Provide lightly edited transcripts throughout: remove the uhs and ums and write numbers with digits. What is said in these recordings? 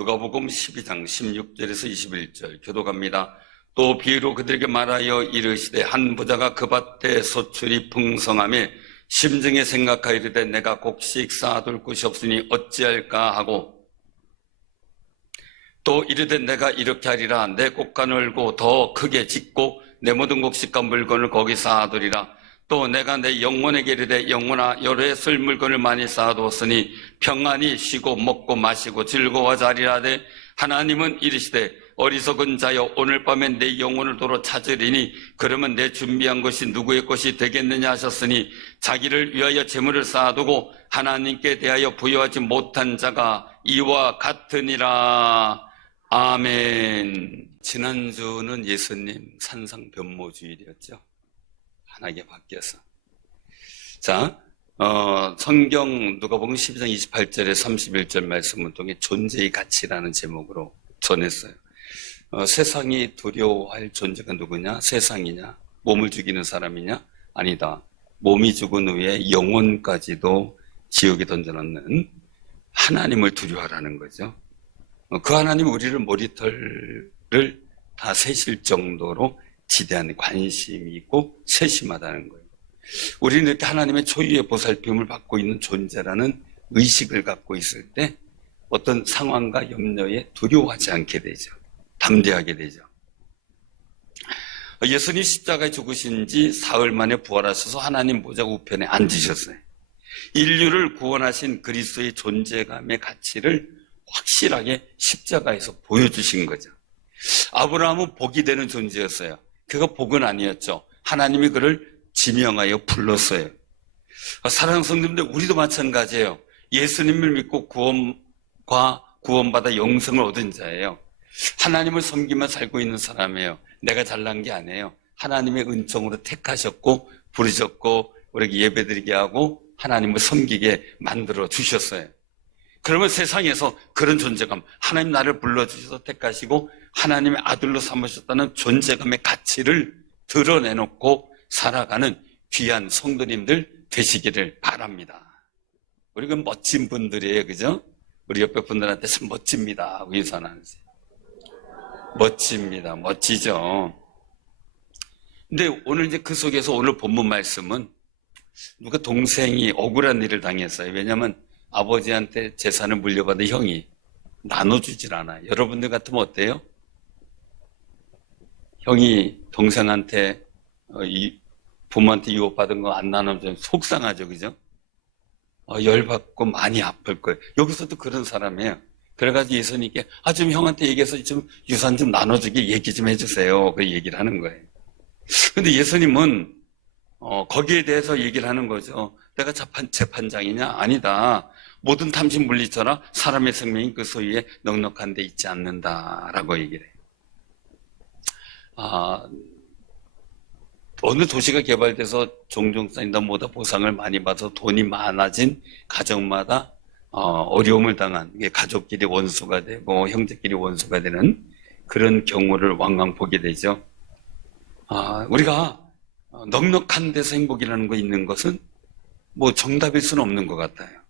누가복음 12장 16절에서 21절 교독합니다. 또 비유로 그들에게 말하여 이르시되 한 부자가 그 밭에 소출이 풍성하며 심중에 생각하여 이르되 내가 곡식 쌓아둘 곳이 없으니 어찌할까 하고 또 이르되 내가 이렇게 하리라 내 곡간 널고 더 크게 짓고 내 모든 곡식과 물건을 거기 쌓아두리라. 또 내가 내 영혼에게 이르되 영혼아 여러 해 쓸 물건을 많이 쌓아두었으니 평안히 쉬고 먹고 마시고 즐거워하자 하리라되 하나님은 이르시되 어리석은 자여 오늘 밤에 내 영혼을 도로 찾으리니 그러면 내 준비한 것이 누구의 것이 되겠느냐 하셨으니 자기를 위하여 재물을 쌓아두고 하나님께 대하여 부여하지 못한 자가 이와 같으니라. 아멘. 지난주는 예수님 산상변모주일이었죠. 하나게 바뀌어서. 자, 성경 누가복음 12장 28절에 31절 말씀을 통해 존재의 가치라는 제목으로 전했어요. 세상이 두려워할 존재가 누구냐? 세상이냐? 몸을 죽이는 사람이냐? 아니다. 몸이 죽은 후에 영혼까지도 지옥에 던져놓는 하나님을 두려워하라는 거죠. 그 하나님 우리를 머리털을 다 세실 정도로 지대한 관심이 있고 세심하다는 거예요. 우리는 이렇게 하나님의 초유의 보살핌을 받고 있는 존재라는 의식을 갖고 있을 때 어떤 상황과 염려에 두려워하지 않게 되죠. 담대하게 되죠. 예수님 십자가에 죽으신 지 사흘 만에 부활하셔서 하나님 보좌 우편에 앉으셨어요. 인류를 구원하신 그리스도의 존재감의 가치를 확실하게 십자가에서 보여주신 거죠. 아브라함은 복이 되는 존재였어요. 그가 복은 아니었죠. 하나님이 그를 지명하여 불렀어요. 사랑하는 성도님들, 우리도 마찬가지예요. 예수님을 믿고 구원받아 영생을 얻은 자예요. 하나님을 섬기며 살고 있는 사람이에요. 내가 잘난 게 아니에요. 하나님의 은총으로 택하셨고 부르셨고 우리에게 예배드리게 하고 하나님을 섬기게 만들어 주셨어요. 그러면 세상에서 그런 존재감, 하나님 나를 불러주셔서 택하시고 하나님의 아들로 삼으셨다는 존재감의 가치를 드러내놓고 살아가는 귀한 성도님들 되시기를 바랍니다. 우리가 멋진 분들이에요. 그죠? 우리 옆에 분들한테 참 멋집니다 하고 인사 안 하세요. 멋집니다. 멋지죠? 근데 오늘 이제 그 속에서 오늘 본문 말씀은 누가 동생이 억울한 일을 당했어요. 왜냐하면 아버지한테 재산을 물려받은 형이 나눠주질 않아요. 여러분들 같으면 어때요? 형이 동생한테 부모한테 유업받은 거 안 나눠주면 속상하죠. 그죠? 열받고 많이 아플 거예요. 여기서도 그런 사람이에요. 그래가지고 예수님께 좀 형한테 얘기해서 좀 유산 좀 나눠주게 얘기 좀 해주세요. 그 얘기를 하는 거예요. 근데 예수님은 거기에 대해서 얘기를 하는 거죠. 내가 재판장이냐? 아니다. 모든 탐심 물리쳐라. 사람의 생명이 그 소유에 넉넉한 데 있지 않는다라고 얘기를 해요. 어느 도시가 개발돼서 종종 쌓인다 뭐다 보상을 많이 받아서 돈이 많아진 가정마다 어려움을 당한 가족끼리 원수가 되고 형제끼리 원수가 되는 그런 경우를 왕왕 보게 되죠. 우리가 넉넉한 데서 행복이라는 거 있는 것은 뭐 정답일 수는 없는 것 같아요.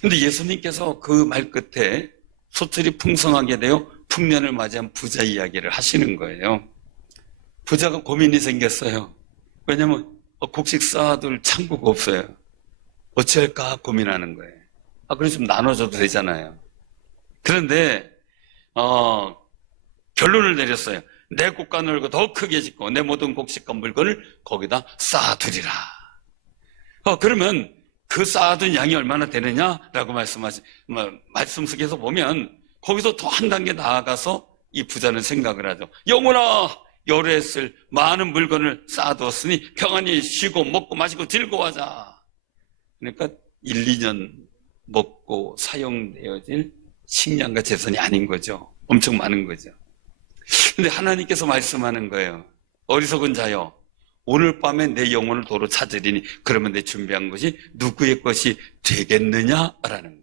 근데 예수님께서 그 말 끝에 소출이 풍성하게 되어 풍년을 맞이한 부자 이야기를 하시는 거예요. 부자가 고민이 생겼어요. 왜냐면 곡식 쌓아둘 창고가 없어요. 어찌할까 고민하는 거예요. 그래서 좀 나눠줘도 되잖아요. 그런데 결론을 내렸어요. 내 곡간 널고 더 크게 짓고 내 모든 곡식과 물건을 거기다 쌓아두리라. 그러면 그 쌓아둔 양이 얼마나 되느냐라고 말씀 속에서 보면 거기서 더 한 단계 나아가서 이 부자는 생각을 하죠. 영혼아 여러 해 쓸 많은 물건을 쌓아두었으니 평안히 쉬고 먹고 마시고 즐거워하자. 그러니까 1, 2년 먹고 사용되어질 식량과 재산이 아닌 거죠. 엄청 많은 거죠. 근데 하나님께서 말씀하는 거예요. 어리석은 자여 오늘 밤에 내 영혼을 도로 찾으리니 그러면 내 준비한 것이 누구의 것이 되겠느냐라는 거예요.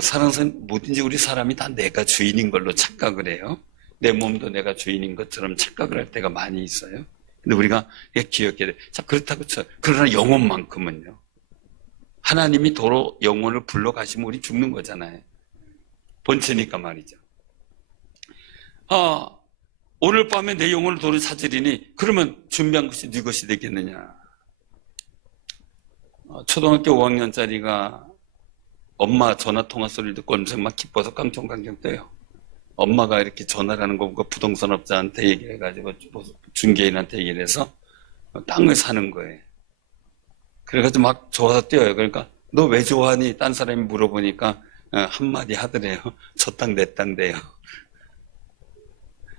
사랑하는 뭐든지 우리 사람이 다 내가 주인인 걸로 착각을 해요. 내 몸도 내가 주인인 것처럼 착각을 할 때가 많이 있어요. 근데 우리가 기억해야 돼. 자, 그렇다고 쳐요. 그러나 영혼만큼은요. 하나님이 도로 영혼을 불러가시면 우리 죽는 거잖아요. 본체니까 말이죠. 오늘 밤에 내 영혼을 도로 찾으리니 그러면 준비한 것이 네 것이 되겠느냐. 초등학교 5학년짜리가 엄마 전화 통화 소리를 듣고 엄청 막 기뻐서 깡총깡총 떠요. 엄마가 이렇게 전화를 하는 거 보고 부동산업자한테 얘기해가지고 중개인한테 얘기를 해서 땅을 사는 거예요. 그래가지고 막 좋아서 뛰어요. 그러니까 너 왜 좋아하니? 딴 사람이 물어보니까 한마디 하더래요. 저 땅 내 땅 돼요.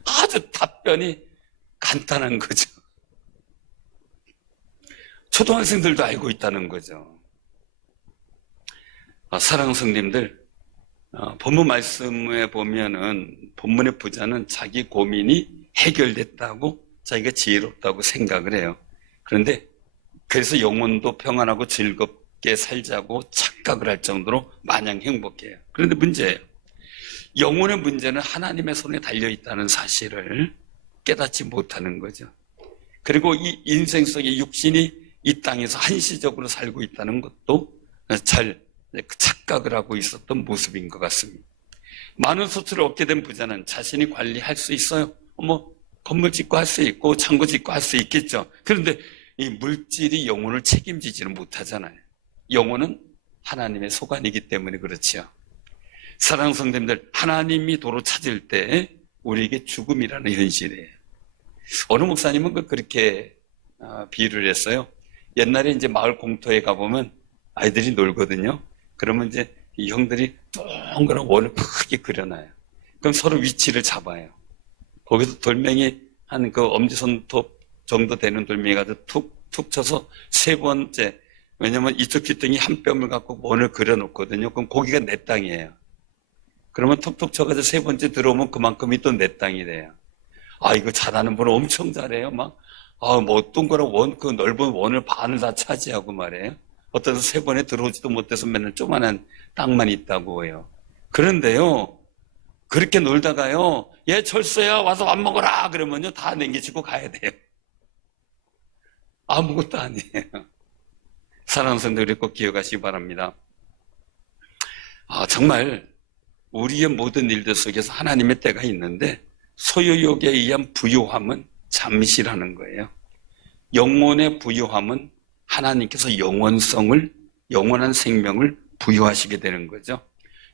아주 답변이 간단한 거죠. 초등학생들도 알고 있다는 거죠. 사랑하는 성님들, 본문 말씀에 보면은 본문의 부자는 자기 고민이 해결됐다고 자기가 지혜롭다고 생각을 해요. 그런데 그래서 영혼도 평안하고 즐겁게 살자고 착각을 할 정도로 마냥 행복해요. 그런데 문제예요. 영혼의 문제는 하나님의 손에 달려있다는 사실을 깨닫지 못하는 거죠. 그리고 이 인생 속에 육신이 이 땅에서 한시적으로 살고 있다는 것도 잘 착각을 하고 있었던 모습인 것 같습니다. 많은 소출을 얻게 된 부자는 자신이 관리할 수 있어요. 건물 짓고 할 수 있고 창고 짓고 할 수 있겠죠. 그런데 이 물질이 영혼을 책임지지는 못하잖아요. 영혼은 하나님의 소관이기 때문에 그렇지요. 사랑하는 성도님들, 하나님이 도로 찾을 때 우리에게 죽음이라는 현실이에요. 어느 목사님은 그렇게 비유를 했어요. 옛날에 이제 마을 공터에 가보면 아이들이 놀거든요. 그러면 이제 이 형들이 동그란 원을 크게 그려놔요. 그럼 서로 위치를 잡아요. 거기서 돌멩이 한 그 엄지손톱 정도 되는 돌멩이 가지고 툭툭 쳐서 세 번째, 왜냐면 이쪽 귀퉁이 한 뼘을 갖고 원을 그려놓거든요. 그럼 거기가 내 땅이에요. 그러면 툭툭 쳐가지고 세 번째 들어오면 그만큼이 또 내 땅이 돼요. 이거 잘하는 분은 엄청 잘해요. 동그란 원, 그 넓은 원을 반을 다 차지하고 말이에요. 어떤 세 번에 들어오지도 못해서 맨날 조그만한 땅만 있다고 해요. 그런데요, 그렇게 놀다가요, 얘 철수야 와서 밥 먹어라 그러면요 다 남겨주고 가야 돼요. 아무것도 아니에요. 사랑하는 성도들이 꼭 기억하시기 바랍니다. 정말 우리의 모든 일들 속에서 하나님의 때가 있는데 소유욕에 의한 부요함은 잠시라는 거예요. 영혼의 부요함은 하나님께서 영원한 생명을 부여하시게 되는 거죠.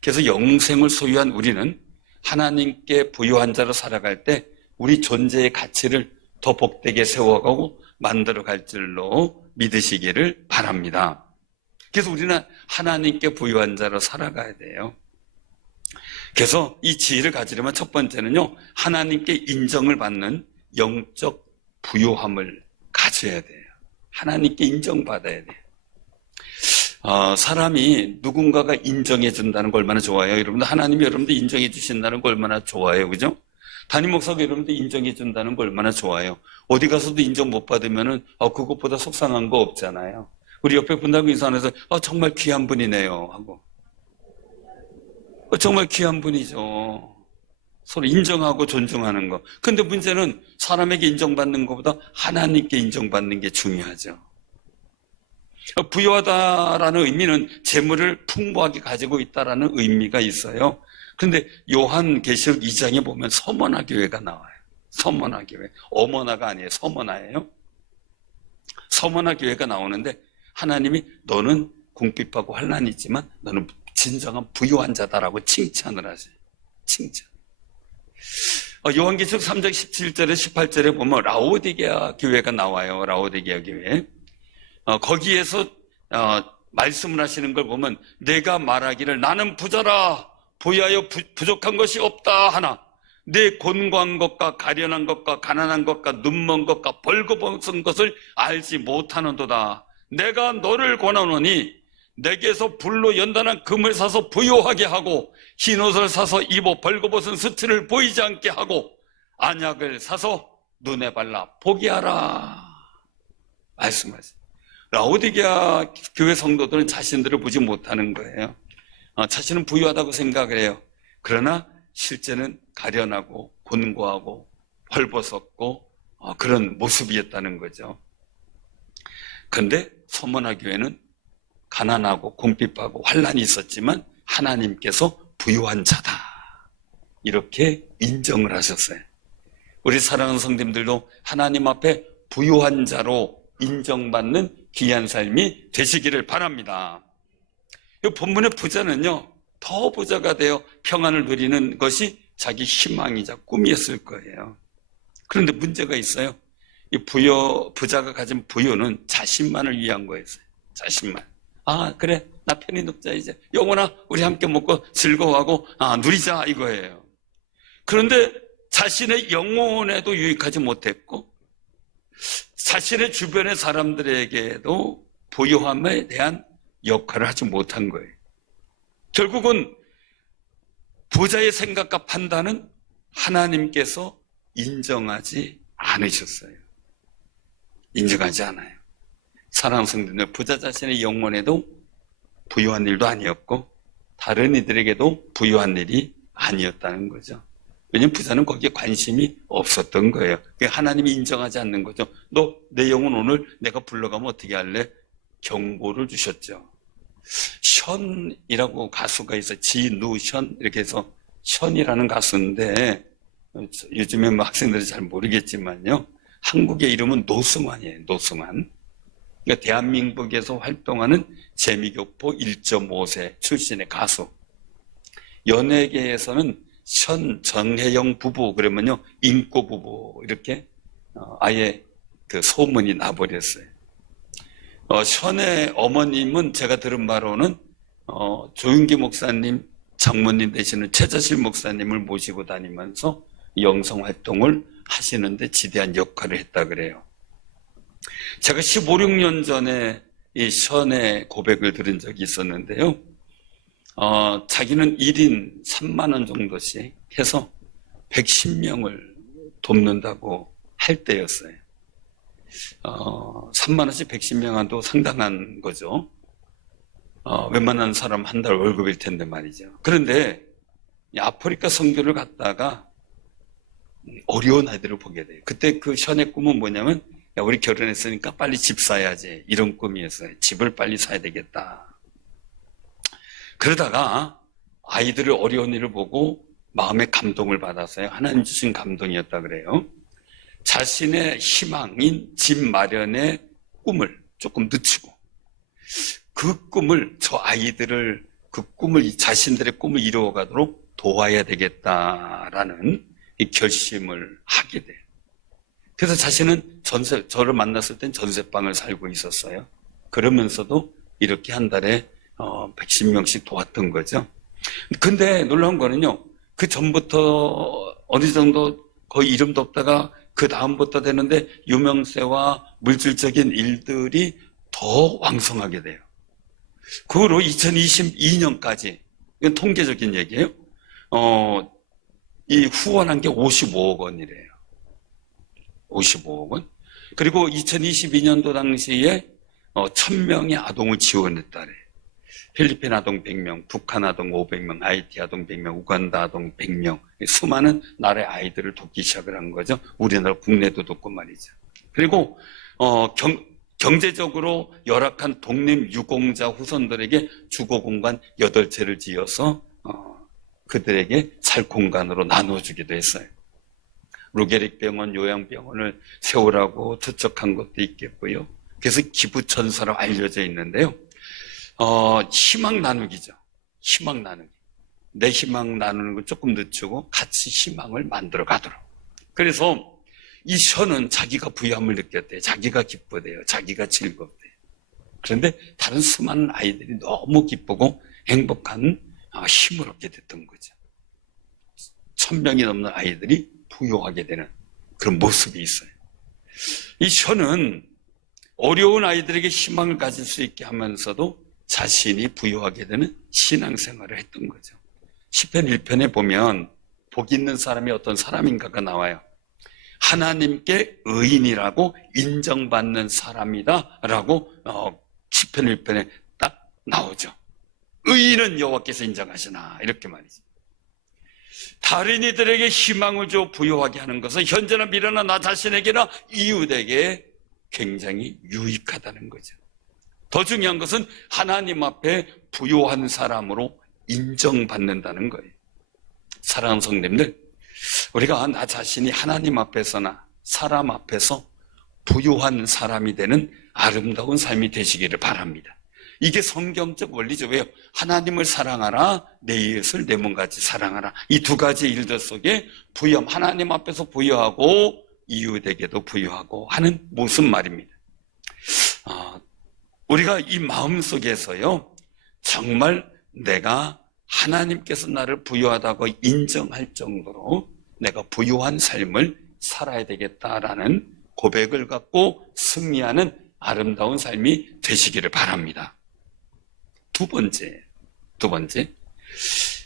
그래서 영생을 소유한 우리는 하나님께 부요한 자로 살아갈 때 우리 존재의 가치를 더 복되게 세워가고 만들어갈 줄로 믿으시기를 바랍니다. 그래서 우리는 하나님께 부요한 자로 살아가야 돼요. 그래서 이 지혜를 가지려면 첫 번째는요, 하나님께 인정을 받는 영적 부요함을 가져야 돼요. 하나님께 인정받아야 돼요. 사람이 누군가가 인정해 준다는 걸 얼마나 좋아해요. 여러분들, 하나님이 여러분들 인정해 주신다는 걸 얼마나 좋아해요. 그죠? 담임 목사가 여러분들 인정해 준다는 걸 얼마나 좋아해요. 어디 가서도 인정 못 받으면은 그것보다 속상한 거 없잖아요. 우리 옆에 분하고 인사하면서 정말 귀한 분이네요 하고, 정말 귀한 분이죠. 서로 인정하고 존중하는 거. 근데 문제는 사람에게 인정받는 것보다 하나님께 인정받는 게 중요하죠. 부유하다라는 의미는 재물을 풍부하게 가지고 있다라는 의미가 있어요. 그런데 요한계시록 2장에 보면 서머나 교회가 나와요. 서머나 교회. 어머나가 아니에요. 서머나예요. 서머나 교회가 나오는데 하나님이 너는 궁핍하고 환난이 있지만 너는 진정한 부유한 자다라고 칭찬을 하세요. 칭찬. 요한계시록 3장 17절에 18절에 보면 라오디게아 교회가 나와요. 라오디게아 교회. 거기에서 말씀을 하시는 걸 보면 내가 말하기를 나는 부자라 부유하여 부족한 것이 없다 하나 내 곤고한 것과 가련한 것과 가난한 것과 눈먼 것과 벌거벗은 것을 알지 못하는도다. 내가 너를 권하노니 내게서 불로 연단한 금을 사서 부요하게 하고 흰옷을 사서 입어 벌거벗은 수치를 보이지 않게 하고 안약을 사서 눈에 발라 보게 하라 말씀하세요. 라오디게아 교회 성도들은 자신들을 보지 못하는 거예요. 자신은 부유하다고 생각을 해요. 그러나 실제는 가련하고 곤고하고 헐벗었고 그런 모습이었다는 거죠. 그런데 서머나 교회는 가난하고 궁핍하고 환난이 있었지만 하나님께서 부유한 자다 이렇게 인정을 하셨어요. 우리 사랑하는 성도님들도 하나님 앞에 부유한 자로 인정받는 귀한 삶이 되시기를 바랍니다. 이 본문의 부자는요, 더 부자가 되어 평안을 누리는 것이 자기 희망이자 꿈이었을 거예요. 그런데 문제가 있어요. 이 부자가 가진 부유는 자신만을 위한 거였어요. 자신만. 그래, 나 편히 눕자 이제. 영혼아, 우리 함께 먹고 즐거워하고 누리자 이거예요. 그런데 자신의 영혼에도 유익하지 못했고 자신의 주변의 사람들에게도 부유함에 대한 역할을 하지 못한 거예요. 결국은 부자의 생각과 판단은 하나님께서 인정하지 않으셨어요. 인정하지 않아요. 사랑하는 성도들, 부자 자신의 영혼에도 부유한 일도 아니었고 다른 이들에게도 부유한 일이 아니었다는 거죠. 왜냐하면 부자는 거기에 관심이 없었던 거예요. 하나님이 인정하지 않는 거죠. 너 내 영혼 오늘 내가 불러가면 어떻게 할래? 경고를 주셨죠. 션이라고 가수가 있어요. 진우션 이렇게 해서 션이라는 가수인데 요즘에 뭐 학생들이 잘 모르겠지만요. 한국의 이름은 노승환이에요. 노승환. 그러니까 대한민국에서 활동하는 재미교포 1.5세 출신의 가수. 연예계에서는 션, 정혜영 부부 그러면요 인꼬 부부 이렇게 아예 그 소문이 나버렸어요. 션의 어머님은 제가 들은 바로는 조윤기 목사님 장모님 되시는 최자실 목사님을 모시고 다니면서 영성 활동을 하시는데 지대한 역할을 했다 그래요. 제가 15, 16년 전에 이 션의 고백을 들은 적이 있었는데요. 자기는 1인 3만 원 정도씩 해서 110명을 돕는다고 할 때였어요. 3만 원씩 110명한도 상당한 거죠. 웬만한 사람 한 달 월급일 텐데 말이죠. 그런데 아프리카 선교를 갔다가 어려운 아이들을 보게 돼요. 그때 그 션의 꿈은 뭐냐면 야, 우리 결혼했으니까 빨리 집 사야지 이런 꿈이었어요. 집을 빨리 사야 되겠다. 그러다가 아이들의 어려운 일을 보고 마음의 감동을 받았어요. 하나님 주신 감동이었다 그래요. 자신의 희망인 집 마련의 꿈을 조금 늦추고 그 꿈을 저 아이들을 그 꿈을 자신들의 꿈을 이루어가도록 도와야 되겠다라는 이 결심을 하게 돼요. 그래서 자신은 저를 만났을 땐 전세방을 살고 있었어요. 그러면서도 이렇게 한 달에 110명씩 도왔던 거죠. 근데 놀라운 거는요, 그 전부터 어느 정도 거의 이름도 없다가 그 다음부터 되는데 유명세와 물질적인 일들이 더 왕성하게 돼요. 그 후로 2022년까지, 이건 통계적인 얘기예요. 이 후원한 게 55억 원이래요. 55억 원. 그리고 2022년도 당시에 1000명의 아동을 지원했다래. 필리핀 아동 100명, 북한 아동 500명, 하이티 아동 100명, 우간다 아동 100명. 수많은 나라의 아이들을 돕기 시작을 한 거죠. 우리나라 국내도 돕고 말이죠. 그리고 경제적으로 열악한 독립 유공자 후손들에게 주거 공간 8채를 지어서 그들에게 살 공간으로 나눠주기도 했어요. 루게릭 병원, 요양병원을 세우라고 투척한 것도 있겠고요. 그래서 기부천사로 알려져 있는데요. 희망 나누기죠. 희망 나누기. 내 희망 나누는 걸 조금 늦추고 같이 희망을 만들어 가도록. 그래서 이 션은 자기가 부유함을 느꼈대요. 자기가 기쁘대요. 자기가 즐겁대요. 그런데 다른 수많은 아이들이 너무 기쁘고 행복한 힘을 얻게 됐던 거죠. 1000명이 넘는 아이들이 부유하게 되는 그런 모습이 있어요. 이 션은 어려운 아이들에게 희망을 가질 수 있게 하면서도 자신이 부유하게 되는 신앙생활을 했던 거죠. 시편 1편에 보면 복 있는 사람이 어떤 사람인가가 나와요. 하나님께 의인이라고 인정받는 사람이다 라고 시편 1편에 딱 나오죠. 의인은 여호와께서 인정하시나 이렇게 말이죠. 다른 이들에게 희망을 줘 부유하게 하는 것은 현재나 미래나 나 자신에게나 이웃에게 굉장히 유익하다는 거죠. 더 중요한 것은 하나님 앞에 부유한 사람으로 인정받는다는 거예요. 사랑하는 성도님들, 우리가 나 자신이 하나님 앞에서나 사람 앞에서 부유한 사람이 되는 아름다운 삶이 되시기를 바랍니다. 이게 성경적 원리죠. 왜요? 하나님을 사랑하라, 내 이웃을 내 몸같이 사랑하라. 이 두 가지 일들 속에 부유함, 하나님 앞에서 부유하고 이웃에게도 부유하고 하는 무슨 말입니다. 우리가 이 마음 속에서요, 정말 내가 하나님께서 나를 부유하다고 인정할 정도로 내가 부유한 삶을 살아야 되겠다라는 고백을 갖고 승리하는 아름다운 삶이 되시기를 바랍니다. 두 번째,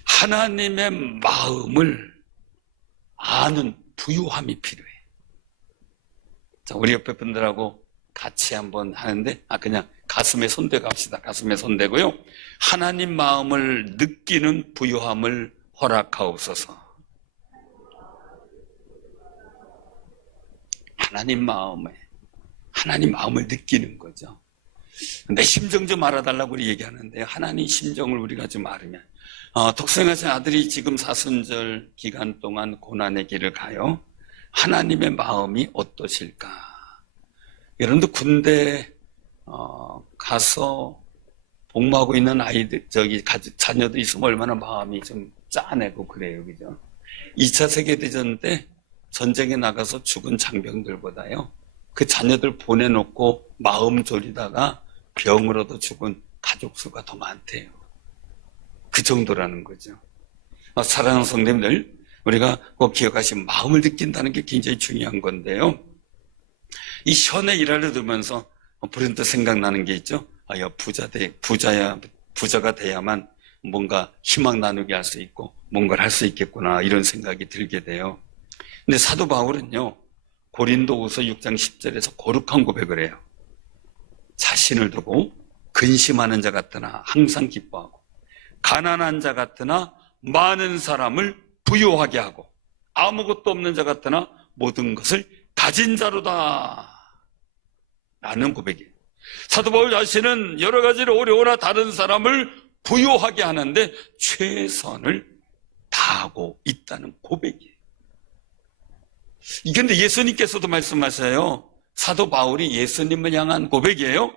하나님의 마음을 아는 부유함이 필요해. 자, 우리 옆에 분들하고 같이 한번 하는데, 그냥 가슴에 손대고 합시다. 가슴에 손대고요. 하나님 마음을 느끼는 부유함을 허락하옵소서. 하나님 마음을 느끼는 거죠. 내 심정 좀 알아달라고 우리 얘기하는데, 하나님 심정을 우리가 좀 알으면, 독생하신 아들이 지금 사순절 기간 동안 고난의 길을 가요. 하나님의 마음이 어떠실까? 여러분들 군대 가서 복무하고 있는 아이들, 자녀도 있으면 얼마나 마음이 좀 짠하고 그래요, 그죠? 2차 세계대전 때 전쟁에 나가서 죽은 장병들보다요, 그 자녀들 보내놓고 마음 졸이다가 병으로도 죽은 가족 수가 더 많대요. 그 정도라는 거죠. 사랑하는 성도님들, 우리가 꼭 기억하시면 마음을 느낀다는 게 굉장히 중요한 건데요. 이 현의 일화를 들으면서 불현듯 생각나는 게 있죠. 부자가 돼야만 뭔가 희망 나누게 할 수 있고 뭔가를 할 수 있겠구나, 이런 생각이 들게 돼요. 근데 사도 바울은요, 고린도후서 6장 10절에서 거룩한 고백을 해요. 자신을 두고 근심하는 자 같으나 항상 기뻐하고, 가난한 자 같으나 많은 사람을 부유하게 하고, 아무것도 없는 자 같으나 모든 것을 가진 자로다 라는 고백이에요. 사도 바울 자신은 여러 가지로 어려우나 다른 사람을 부유하게 하는데 최선을 다하고 있다는 고백이에요. 그런데 예수님께서도 말씀하셔요. 사도 바울이 예수님을 향한 고백이에요.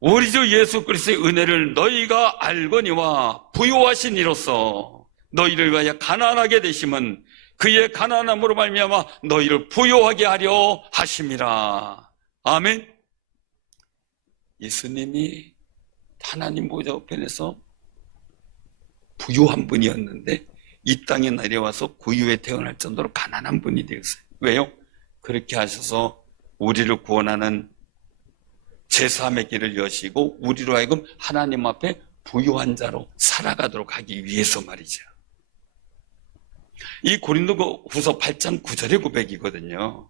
우리 주 예수 그리스도의 은혜를 너희가 알거니와 부유하신 이로써 너희를 위하여 가난하게 되심은 그의 가난함으로 말미암아 너희를 부유하게 하려 하심이라. 아멘. 예수님이 하나님 보좌 우편에서 부유한 분이었는데 이 땅에 내려와서 구유에 태어날 정도로 가난한 분이 되었어요. 왜요? 그렇게 하셔서 우리를 구원하는 제3의 길을 여시고 우리로 하여금 하나님 앞에 부유한 자로 살아가도록 하기 위해서 말이죠. 이 고린도후서 8장 9절의 고백이거든요.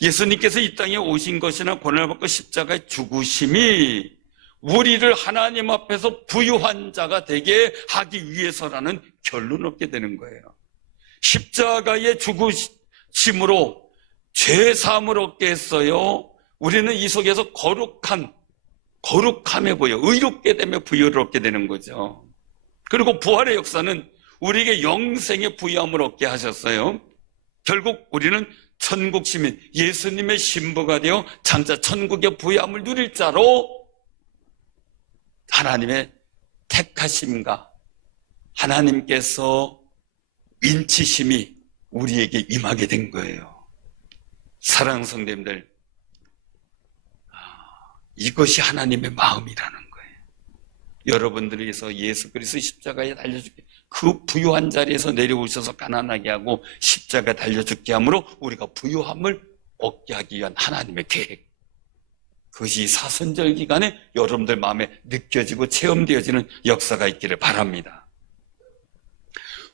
예수님께서 이 땅에 오신 것이나 고난을 받고 십자가에 죽으심이 우리를 하나님 앞에서 부유한 자가 되게 하기 위해서라는 결론을 얻게 되는 거예요. 십자가의 죽으심으로 죄사함을 얻게 했어요. 우리는 이 속에서 거룩함에 보여 의롭게 되며 부유를 얻게 되는 거죠. 그리고 부활의 역사는 우리에게 영생의 부유함을 얻게 하셨어요. 결국 우리는 천국 시민, 예수님의 신부가 되어 장차 천국의 부유함을 누릴 자로 하나님의 택하심과 하나님께서 인치심이 우리에게 임하게 된 거예요. 사랑하는 성도님들, 이것이 하나님의 마음이라는 거예요. 여러분들을 위해서 예수 그리스도 십자가에 달려 죽게, 그 부유한 자리에서 내려오셔서 가난하게 하고 십자가에 달려 죽게 함으로 우리가 부유함을 얻게 하기 위한 하나님의 계획, 그것이 사순절 기간에 여러분들 마음에 느껴지고 체험되어지는 역사가 있기를 바랍니다.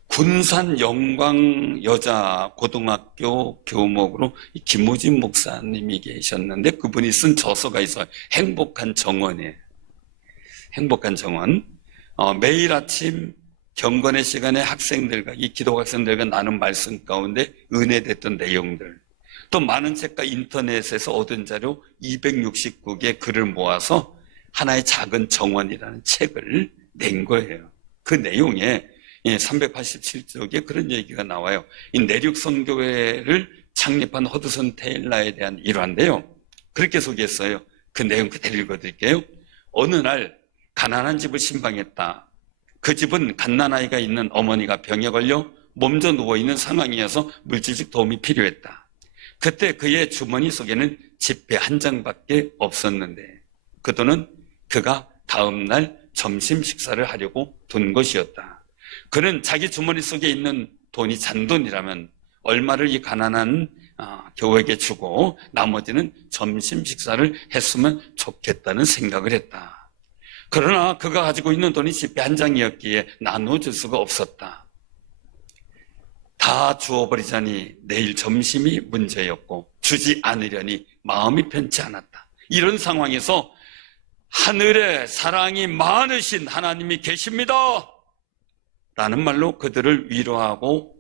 군산 영광 여자 고등학교 교목으로 김우진 목사님이 계셨는데 그분이 쓴 저서가 있어요. 행복한 정원이에요. 행복한 정원. 매일 아침 경건의 시간에 학생들과 이 기독 학생들과 나눈 말씀 가운데 은혜됐던 내용들, 또 많은 책과 인터넷에서 얻은 자료 269개 글을 모아서 하나의 작은 정원이라는 책을 낸 거예요. 그 내용에 387쪽에 그런 얘기가 나와요. 이 내륙선교회를 창립한 허드슨 테일러에 대한 일화인데요. 그렇게 소개했어요. 그 내용 그대로 읽어드릴게요. 어느 날 가난한 집을 신방했다. 그 집은 갓난아이가 있는 어머니가 병에 걸려 몸져 누워있는 상황이어서 물질적 도움이 필요했다. 그때 그의 주머니 속에는 지폐 한 장밖에 없었는데 그 돈은 그가 다음 날 점심 식사를 하려고 둔 것이었다. 그는 자기 주머니 속에 있는 돈이 잔돈이라면 얼마를 이 가난한 교회에게 주고 나머지는 점심 식사를 했으면 좋겠다는 생각을 했다. 그러나 그가 가지고 있는 돈이 지폐 한 장이었기에 나눠줄 수가 없었다. 다 주어버리자니 내일 점심이 문제였고 주지 않으려니 마음이 편치 않았다. 이런 상황에서 하늘에 사랑이 많으신 하나님이 계십니다 라는 말로 그들을 위로하고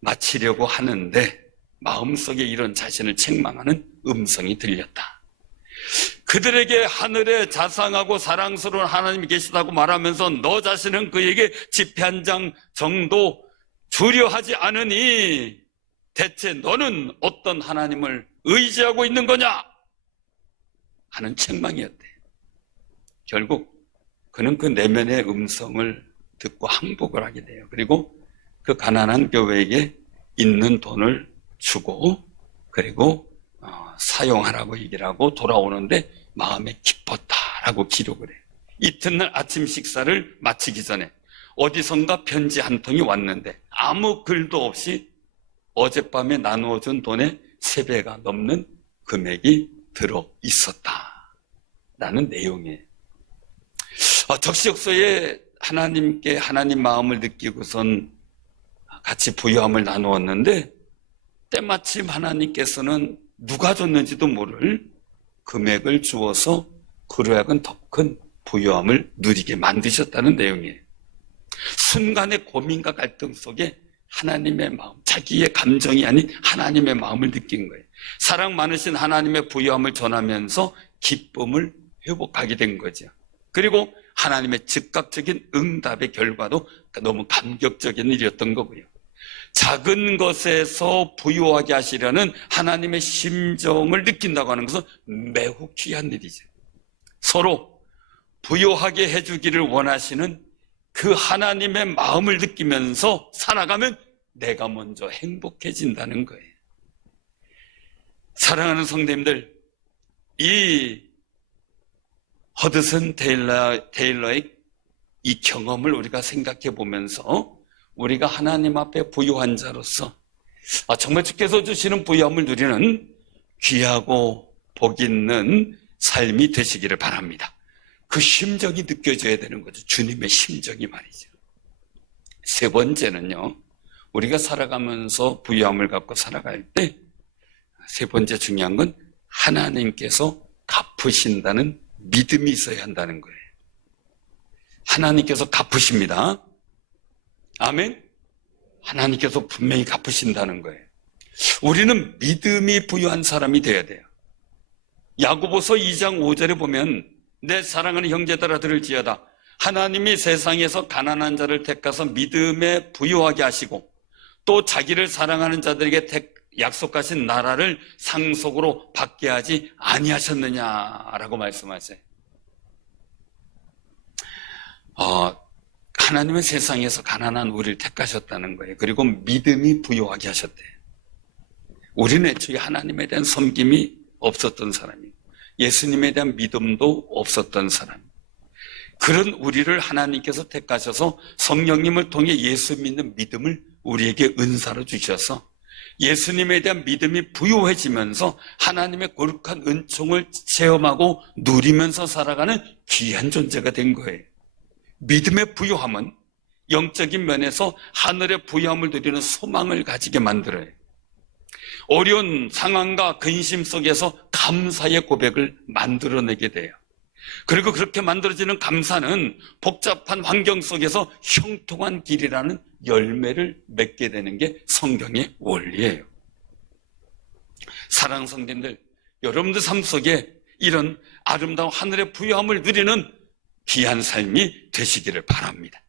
마치려고 하는데 마음속에 이런 자신을 책망하는 음성이 들렸다. 그들에게 하늘에 자상하고 사랑스러운 하나님이 계시다고 말하면서 너 자신은 그에게 지폐 한 장 정도 주려 하지 않으니 대체 너는 어떤 하나님을 의지하고 있는 거냐 하는 책망이었대. 결국 그는 그 내면의 음성을 듣고 항복을 하게 돼요. 그리고 그 가난한 교회에게 있는 돈을 주고 그리고 사용하라고 얘기를 하고 돌아오는데 마음에 기뻤다라고 기록을 해요. 이튿날 아침 식사를 마치기 전에 어디선가 편지 한 통이 왔는데 아무 글도 없이 어젯밤에 나누어준 돈의 3배가 넘는 금액이 들어 있었다 라는 내용이에요. 적시역서에 하나님께 하나님 마음을 느끼고선 같이 부유함을 나누었는데 때마침 하나님께서는 누가 줬는지도 모를 금액을 주어서 그로 하여금 더 큰 부유함을 누리게 만드셨다는 내용이에요. 순간의 고민과 갈등 속에 하나님의 마음, 자기의 감정이 아닌 하나님의 마음을 느낀 거예요. 사랑 많으신 하나님의 부유함을 전하면서 기쁨을 회복하게 된 거죠. 그리고 하나님의 즉각적인 응답의 결과도 너무 감격적인 일이었던 거고요. 작은 것에서 부유하게 하시려는 하나님의 심정을 느낀다고 하는 것은 매우 귀한 일이죠. 서로 부유하게 해주기를 원하시는 그 하나님의 마음을 느끼면서 살아가면 내가 먼저 행복해진다는 거예요. 사랑하는 성도님들, 이 허드슨 테일러의 이 경험을 우리가 생각해 보면서 우리가 하나님 앞에 부유한 자로서 정말 주께서 주시는 부유함을 누리는 귀하고 복 있는 삶이 되시기를 바랍니다. 그 심정이 느껴져야 되는 거죠. 주님의 심정이 말이죠. 3번째는요, 우리가 살아가면서 부유함을 갖고 살아갈 때 3번째 중요한 건 하나님께서 갚으신다는 믿음이 있어야 한다는 거예요. 하나님께서 갚으십니다. 아멘? 하나님께서 분명히 갚으신다는 거예요. 우리는 믿음이 부유한 사람이 되어야 돼요. 야고보서 2장 5절에 보면 내 사랑하는 형제들아 들을지어다. 하나님이 세상에서 가난한 자를 택하서 믿음에 부유하게 하시고 또 자기를 사랑하는 자들에게 약속하신 나라를 상속으로 받게 하지 아니하셨느냐라고 말씀하세요. 하나님은 세상에서 가난한 우리를 택하셨다는 거예요. 그리고 믿음이 부유하게 하셨대요. 우리는 애초에 하나님에 대한 섬김이 없었던 사람이고 예수님에 대한 믿음도 없었던 사람. 그런 우리를 하나님께서 택하셔서 성령님을 통해 예수 믿는 믿음을 우리에게 은사로 주셔서 예수님에 대한 믿음이 부유해지면서 하나님의 거룩한 은총을 체험하고 누리면서 살아가는 귀한 존재가 된 거예요. 믿음의 부유함은 영적인 면에서 하늘의 부유함을 누리는 소망을 가지게 만들어요. 어려운 상황과 근심 속에서 감사의 고백을 만들어내게 돼요. 그리고 그렇게 만들어지는 감사는 복잡한 환경 속에서 형통한 길이라는 열매를 맺게 되는 게 성경의 원리예요. 사랑하는 성도님들, 여러분들 삶 속에 이런 아름다운 하늘의 부유함을 누리는 귀한 삶이 되시기를 바랍니다.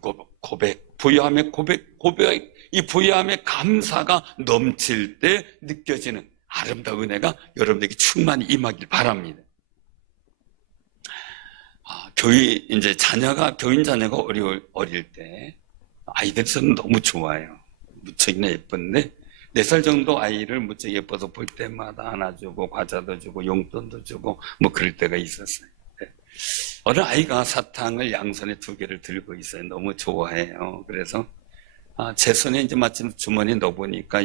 그 고백, 부유함의 고백, 이 부유함의 감사가 넘칠 때 느껴지는 아름다운 은혜가 여러분에게 충만히 임하길 바랍니다. 이제 교인 자녀가 어릴 때 아이들이 저는 너무 좋아요. 무척이나 예쁜데 4살 정도 아이를 무척 예뻐서 볼 때마다 안아주고 과자도 주고 용돈도 주고 뭐 그럴 때가 있었어요. 어느 아이가 사탕을 양손에 2개를 들고 있어요. 너무 좋아해요. 그래서 제 손에 이제 마침 주머니에 넣어보니까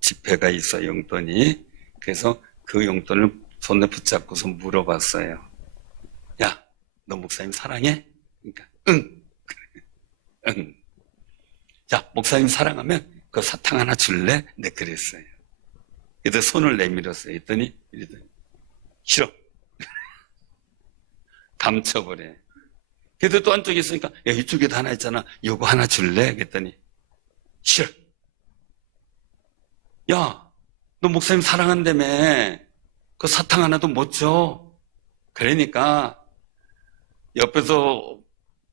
지폐가 있어요. 용돈이. 그래서 그 용돈을 손에 붙잡고서 물어봤어요. 야, 너 목사님 사랑해? 그러니까 응. 응. 자, 목사님 사랑하면 그 사탕 하나 줄래? 네, 그랬어요. 그래서 손을 내밀었어요. 이랬더니 싫어. 감춰버려. 그래도 또 한쪽에 있으니까 야, 이쪽에도 하나 있잖아. 요거 하나 줄래? 그랬더니 싫어. 야, 너 목사님 사랑한다며. 그 사탕 하나도 못 줘. 그러니까 옆에서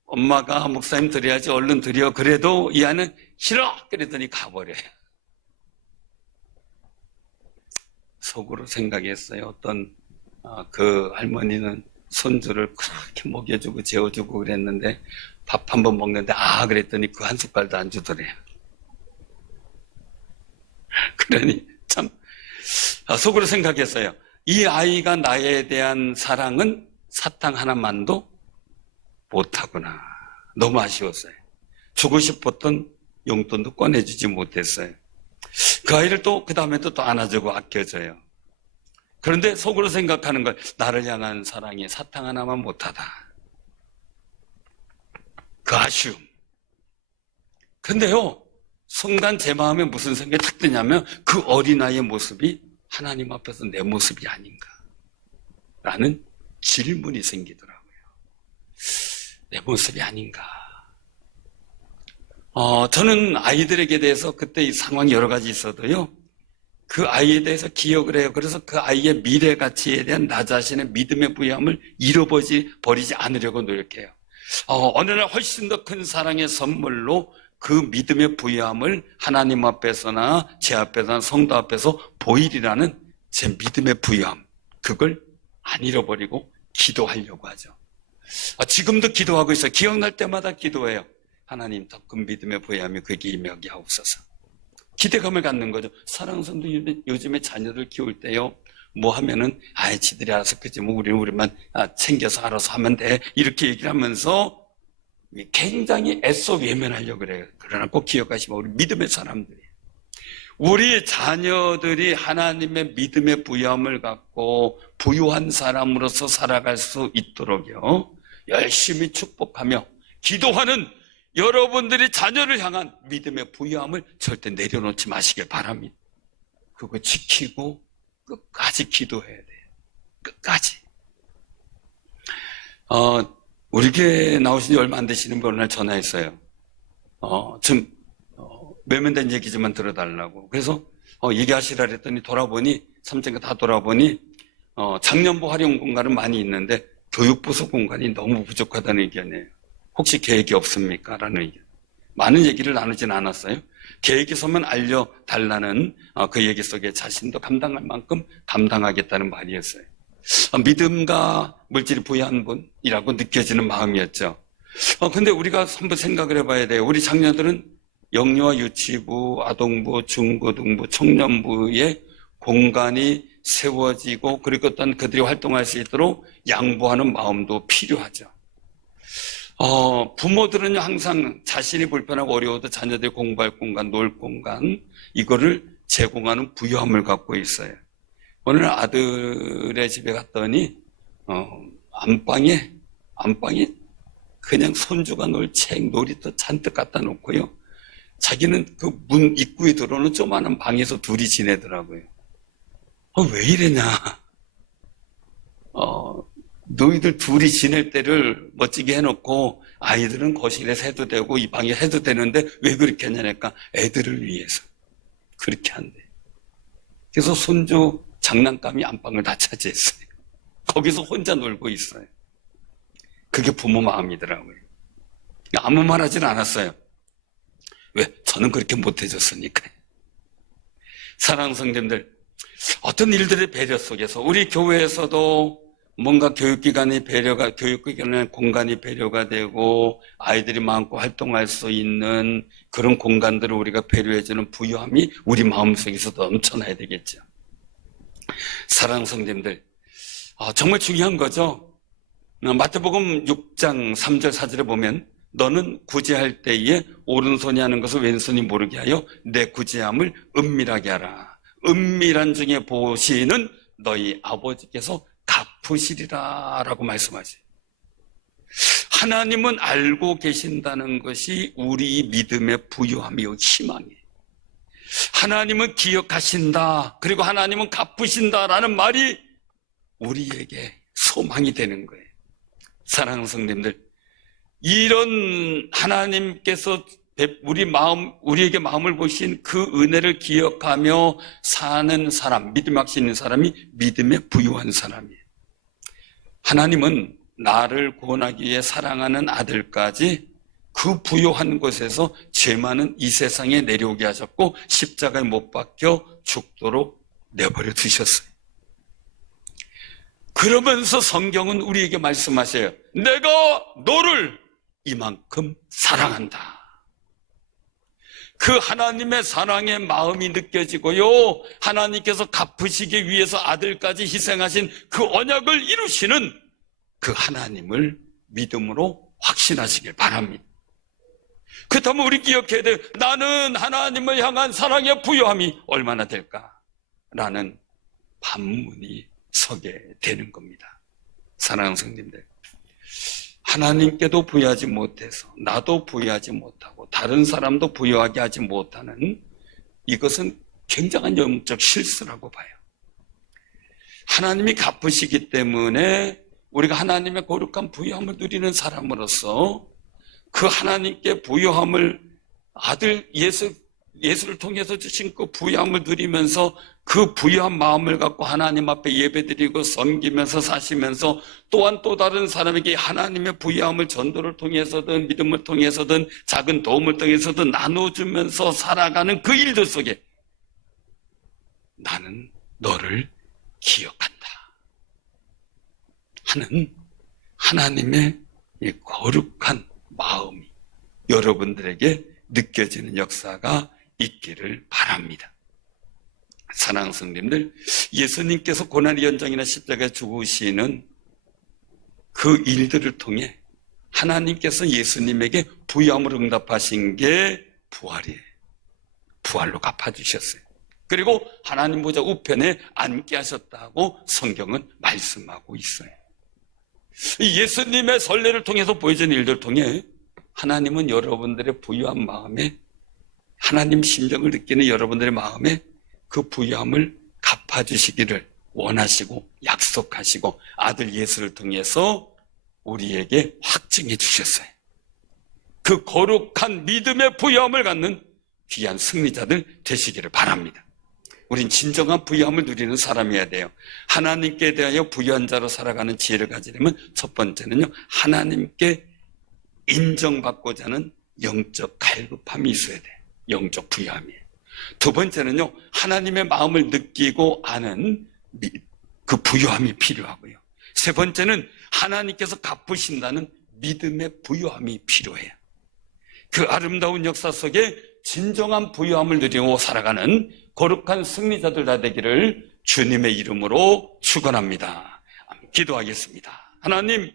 엄마가 목사님 드려야지 얼른 드려. 그래도 이 아는 싫어. 그랬더니 가버려요. 속으로 생각했어요. 어떤 그 할머니는 손주를 그렇게 먹여주고 재워주고 그랬는데 밥 한 번 먹는데 그랬더니 그 한 숟갈도 안 주더래요. 그러니 참 속으로 생각했어요. 이 아이가 나에 대한 사랑은 사탕 하나만도 못하구나. 너무 아쉬웠어요. 주고 싶었던 용돈도 꺼내주지 못했어요. 그 아이를 또 그 다음에도 또 안아주고 아껴줘요. 그런데 속으로 생각하는 걸 나를 향한 사랑이 사탕 하나만 못하다. 그 아쉬움. 근데요, 순간 제 마음에 무슨 생각이 탁 드냐면 그 어린아이의 모습이 하나님 앞에서 내 모습이 아닌가 라는 질문이 생기더라고요. 내 모습이 아닌가. 저는 아이들에게 대해서 그때 이 상황이 여러 가지 있어도요, 그 아이에 대해서 기억을 해요. 그래서 그 아이의 미래 가치에 대한 나 자신의 믿음의 부여함을 잃어버리지 않으려고 노력해요. 어느 날 훨씬 더 큰 사랑의 선물로 그 믿음의 부여함을 하나님 앞에서나 제 앞에서나 성도 앞에서 보이리라는 제 믿음의 부여함, 그걸 안 잃어버리고 기도하려고 하죠. 지금도 기도하고 있어요. 기억날 때마다 기도해요. 하나님 더 큰 믿음의 부여함이 그에게 임하게 하옵소서. 기대감을 갖는 거죠. 사랑성도 요즘에 자녀들 키울 때요, 뭐 하면은 지들이 알아서 그지 뭐 우리만 챙겨서 알아서 하면 돼, 이렇게 얘기를 하면서 굉장히 애써 외면하려고 그래요. 그러나 꼭 기억하시면 우리 믿음의 사람들이, 우리 자녀들이 하나님의 믿음의 부여함을 갖고 부유한 사람으로서 살아갈 수 있도록요, 열심히 축복하며 기도하는 여러분들이 자녀를 향한 믿음의 부유함을 절대 내려놓지 마시길 바랍니다. 그거 지키고 끝까지 기도해야 돼요. 끝까지. 우리 교회 나오신 지 얼마 안 되시는 분 오늘 전화했어요. 좀 외면된 얘기지만 들어달라고. 그래서 얘기하시라 그랬더니 돌아보니, 3층에 다 돌아보니 작년부 활용 공간은 많이 있는데 교육부서 공간이 너무 부족하다는 의견이에요. 혹시 계획이 없습니까? 라는 의견. 많은 얘기를 나누진 않았어요. 계획이 서면 알려달라는 그 얘기 속에 자신도 감당할 만큼 감당하겠다는 말이었어요. 믿음과 물질이 부여한 분이라고 느껴지는 마음이었죠. 근데 우리가 한번 생각을 해봐야 돼요. 우리 장녀들은 영유아 유치부, 아동부, 중고등부, 청년부의 공간이 세워지고, 그리고 어떤 그들이 활동할 수 있도록 양보하는 마음도 필요하죠. 부모들은 항상 자신이 불편하고 어려워도 자녀들이 공부할 공간, 놀 공간, 이거를 제공하는 부유함을 갖고 있어요. 오늘 아들의 집에 갔더니 안방에 그냥 손주가 놀 책, 놀이터 잔뜩 갖다 놓고요, 자기는 그 문 입구에 들어오는 조그마한 방에서 둘이 지내더라고요. 왜 이러냐. 너희들 둘이 지낼 때를 멋지게 해놓고 아이들은 거실에서 해도 되고 이 방에 해도 되는데 왜 그렇게 하냐니까 애들을 위해서 그렇게 한대. 그래서 손주 장난감이 안방을 다 차지했어요. 거기서 혼자 놀고 있어요. 그게 부모 마음이더라고요. 아무 말 하진 않았어요. 왜? 저는 그렇게 못해줬으니까요. 사랑하는 성도님들, 어떤 일들의 배려 속에서 우리 교회에서도 뭔가 교육기관의 공간이 배려가 되고 아이들이 마음껏 활동할 수 있는 그런 공간들을 우리가 배려해주는 부유함이 우리 마음속에서 넘쳐나야 되겠죠. 사랑하는 성도님들, 정말 중요한 거죠. 마태복음 6장 3절 4절에 보면 너는 구제할 때에 오른손이 하는 것을 왼손이 모르게 하여 내 구제함을 은밀하게 하라. 은밀한 중에 보시는 너희 아버지께서 갚으시리라 라고 말씀하세요. 하나님은 알고 계신다는 것이 우리 믿음의 부유함이요 희망이에요. 하나님은 기억하신다, 그리고 하나님은 갚으신다라는 말이 우리에게 소망이 되는 거예요. 사랑하는 성도님들, 이런 하나님께서 우리에게 마음을 보신 그 은혜를 기억하며 사는 사람, 믿음 확신 있는 사람이 믿음에 부유한 사람이에요. 하나님은 나를 구원하기 위해 사랑하는 아들까지 그 부유한 곳에서 죄 많은 이 세상에 내려오게 하셨고 십자가에 못 박혀 죽도록 내버려 두셨어요. 그러면서 성경은 우리에게 말씀하셔요. 내가 너를 이만큼 사랑한다. 그 하나님의 사랑의 마음이 느껴지고요, 하나님께서 갚으시기 위해서 아들까지 희생하신 그 언약을 이루시는 그 하나님을 믿음으로 확신하시길 바랍니다. 그렇다면 우리 기억해야 돼요. 나는 하나님을 향한 사랑의 부유함이 얼마나 될까라는 반문이 서게 되는 겁니다. 사랑하는 성도님들, 하나님께도 부여하지 못해서 나도 부여하지 못하고 다른 사람도 부여하게 하지 못하는 이것은 굉장한 영적 실수라고 봐요. 하나님이 갚으시기 때문에 우리가 하나님의 거룩한 부여함을 누리는 사람으로서 그 하나님께 부여함을 아들 예수를 통해서 주신 그 부여함을 누리면서 그 부유한 마음을 갖고 하나님 앞에 예배드리고 섬기면서 사시면서 또한 또 다른 사람에게 하나님의 부유함을 전도를 통해서든 믿음을 통해서든 작은 도움을 통해서든 나눠주면서 살아가는 그 일들 속에 나는 너를 기억한다 하는 하나님의 이 거룩한 마음이 여러분들에게 느껴지는 역사가 있기를 바랍니다. 사랑하는 성도님들, 예수님께서 고난의 연장이나 십자가에 죽으시는 그 일들을 통해 하나님께서 예수님에게 부유함을 응답하신 게 부활이에요. 부활로 갚아주셨어요. 그리고 하나님 보좌 우편에 앉게 하셨다고 성경은 말씀하고 있어요. 예수님의 선례를 통해서 보여진 일들을 통해 하나님은 여러분들의 부유한 마음에, 하나님 심정을 느끼는 여러분들의 마음에 그 부유함을 갚아주시기를 원하시고 약속하시고 아들 예수를 통해서 우리에게 확증해 주셨어요. 그 거룩한 믿음의 부유함을 갖는 귀한 승리자들 되시기를 바랍니다. 우린 진정한 부유함을 누리는 사람이어야 돼요. 하나님께 대하여 부유한 자로 살아가는 지혜를 가지려면 첫 번째는요, 하나님께 인정받고자 하는 영적 갈급함이 있어야 돼요. 영적 부유함이에요. 두 번째는요, 하나님의 마음을 느끼고 아는 그 부유함이 필요하고요. 세 번째는 하나님께서 갚으신다는 믿음의 부유함이 필요해요. 그 아름다운 역사 속에 진정한 부유함을 누리고 살아가는 거룩한 승리자들 다 되기를 주님의 이름으로 축원합니다. 기도하겠습니다. 하나님,